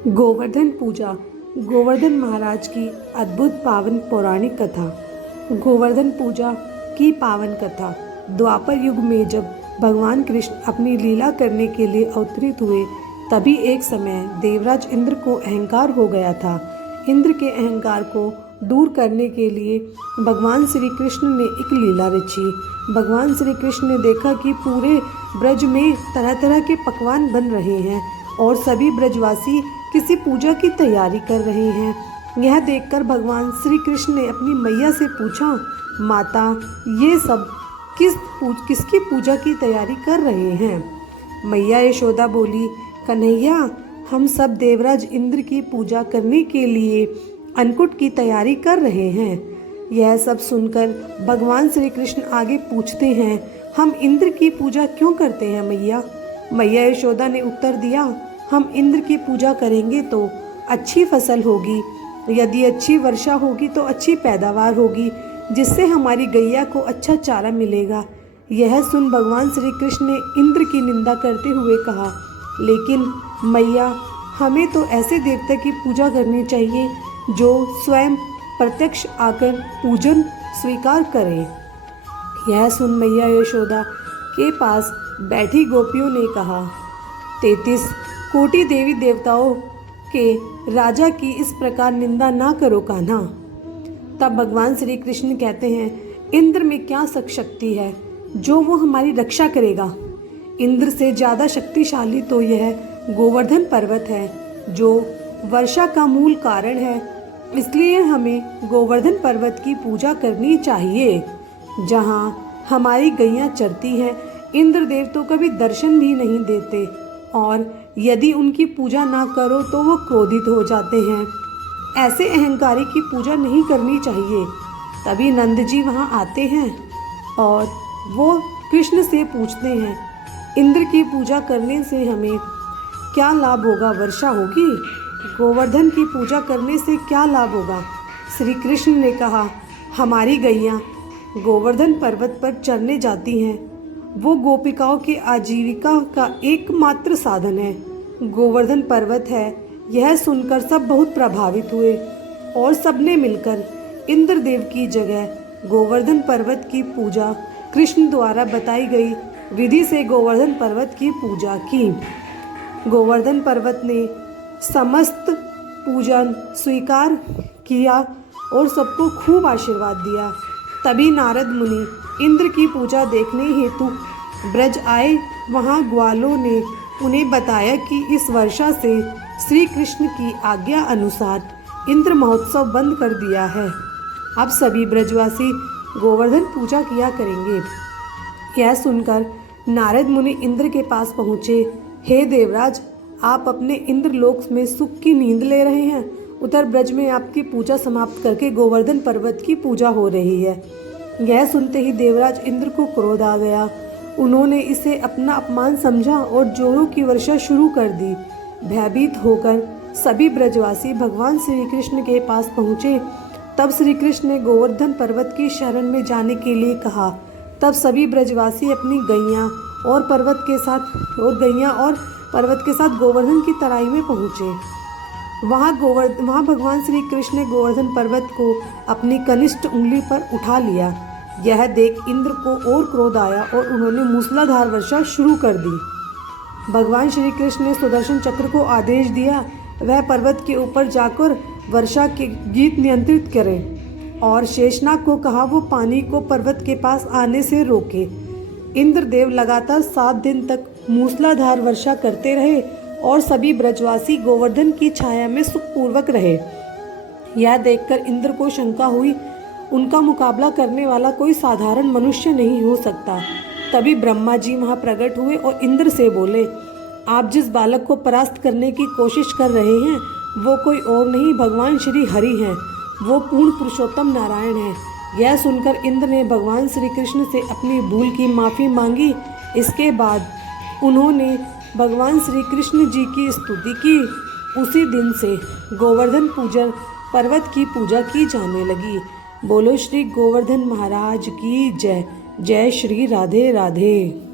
गोवर्धन पूजा। गोवर्धन महाराज की अद्भुत पावन पौराणिक कथा। गोवर्धन पूजा की पावन कथा। द्वापर युग में जब भगवान कृष्ण अपनी लीला करने के लिए अवतरित हुए, तभी एक समय देवराज इंद्र को अहंकार हो गया था। इंद्र के अहंकार को दूर करने के लिए भगवान श्री कृष्ण ने एक लीला रची। भगवान श्री कृष्ण ने देखा कि पूरे ब्रज में तरह तरह के पकवान बन रहे हैं और सभी ब्रजवासी किसी पूजा की तैयारी कर रहे हैं। यह देखकर भगवान श्री कृष्ण ने अपनी मैया से पूछा, माता, ये सब किसकी पूजा की तैयारी कर रहे हैं? मैया यशोदा बोली, कन्हैया, हम सब देवराज इंद्र की पूजा करने के लिए अन्नकूट की तैयारी कर रहे हैं। यह सब सुनकर भगवान श्री कृष्ण आगे पूछते हैं, हम इंद्र की पूजा क्यों करते हैं मैया? मैया यशोदा ने उत्तर दिया, हम इंद्र की पूजा करेंगे तो अच्छी फसल होगी, यदि अच्छी वर्षा होगी तो अच्छी पैदावार होगी, जिससे हमारी गैया को अच्छा चारा मिलेगा। यह सुन भगवान श्री कृष्ण ने इंद्र की निंदा करते हुए कहा, लेकिन मैया, हमें तो ऐसे देवता की पूजा करनी चाहिए जो स्वयं प्रत्यक्ष आकर पूजन स्वीकार करें। यह सुन मैया यशोदा के पास बैठी गोपियों ने कहा, 33 कोटि देवी देवताओं के राजा की इस प्रकार निंदा ना करो कान्हा। तब भगवान श्री कृष्ण कहते हैं, इंद्र में क्या शक्ति है जो वो हमारी रक्षा करेगा? इंद्र से ज़्यादा शक्तिशाली तो यह गोवर्धन पर्वत है जो वर्षा का मूल कारण है। इसलिए हमें गोवर्धन पर्वत की पूजा करनी चाहिए, जहाँ हमारी गैया चरती हैं। इंद्र देव तो कभी दर्शन भी नहीं देते और यदि उनकी पूजा ना करो तो वो क्रोधित हो जाते हैं। ऐसे अहंकारी की पूजा नहीं करनी चाहिए। तभी नंद जी वहाँ आते हैं और वो कृष्ण से पूछते हैं, इंद्र की पूजा करने से हमें क्या लाभ होगा? वर्षा होगी? गोवर्धन की पूजा करने से क्या लाभ होगा? श्री कृष्ण ने कहा, हमारी गैया गोवर्धन पर्वत पर चरने जाती हैं। वो गोपिकाओं की आजीविका का एकमात्र साधन है। गोवर्धन पर्वत है। यह सुनकर सब बहुत प्रभावित हुए और सबने मिलकर इंद्रदेव की जगह गोवर्धन पर्वत की पूजा कृष्ण द्वारा बताई गई विधि से गोवर्धन पर्वत की पूजा की। गोवर्धन पर्वत ने समस्त पूजन स्वीकार किया और सबको खूब आशीर्वाद दिया। तभी नारद मुनि इंद्र की पूजा देखने हेतु ब्रज आए। वहाँ ग्वालों ने उन्हें बताया कि इस वर्षा से श्री कृष्ण की आज्ञा अनुसार इंद्र महोत्सव बंद कर दिया है। अब सभी ब्रजवासी गोवर्धन पूजा किया करेंगे। यह सुनकर नारद मुनि इंद्र के पास पहुँचे। हे देवराज, आप अपने इंद्रलोक में सुख की नींद ले रहे हैं। उधर ब्रज में आपकी पूजा समाप्त करके गोवर्धन पर्वत की पूजा हो रही है। यह सुनते ही देवराज इंद्र को क्रोध आ गया। उन्होंने इसे अपना अपमान समझा और जोरों की वर्षा शुरू कर दी। भयभीत होकर सभी ब्रजवासी भगवान श्री कृष्ण के पास पहुँचे। तब श्री कृष्ण ने गोवर्धन पर्वत की शरण में जाने के लिए कहा। तब सभी ब्रजवासी अपनी गैया और पर्वत के साथ गोवर्धन की तराई में पहुँचे। वहाँ भगवान श्री कृष्ण ने गोवर्धन पर्वत को अपनी कनिष्ठ उंगली पर उठा लिया। यह देख इंद्र को और क्रोध आया और उन्होंने मूसलाधार वर्षा शुरू कर दी। भगवान श्री कृष्ण ने सुदर्शन चक्र को आदेश दिया, वह पर्वत के ऊपर जाकर वर्षा के गीत नियंत्रित करे और शेषनाग को कहा वो पानी को पर्वत के पास आने से रोके। इंद्रदेव लगातार 7 दिन तक मूसलाधार वर्षा करते रहे और सभी ब्रजवासी गोवर्धन की छाया में सुखपूर्वक रहे। यह देखकर इंद्र को शंका हुई, उनका मुकाबला करने वाला कोई साधारण मनुष्य नहीं हो सकता। तभी ब्रह्मा जी वहाँ प्रकट हुए और इंद्र से बोले, आप जिस बालक को परास्त करने की कोशिश कर रहे हैं वो कोई और नहीं, भगवान श्री हरि हैं। वो पूर्ण पुरुषोत्तम नारायण हैं। यह सुनकर इंद्र ने भगवान श्री कृष्ण से अपनी भूल की माफ़ी मांगी। इसके बाद उन्होंने भगवान श्री कृष्ण जी की स्तुति की। उसी दिन से गोवर्धन पूजन पर्वत की पूजा की जाने लगी। बोलो श्री गोवर्धन महाराज की जय। जय श्री राधे राधे।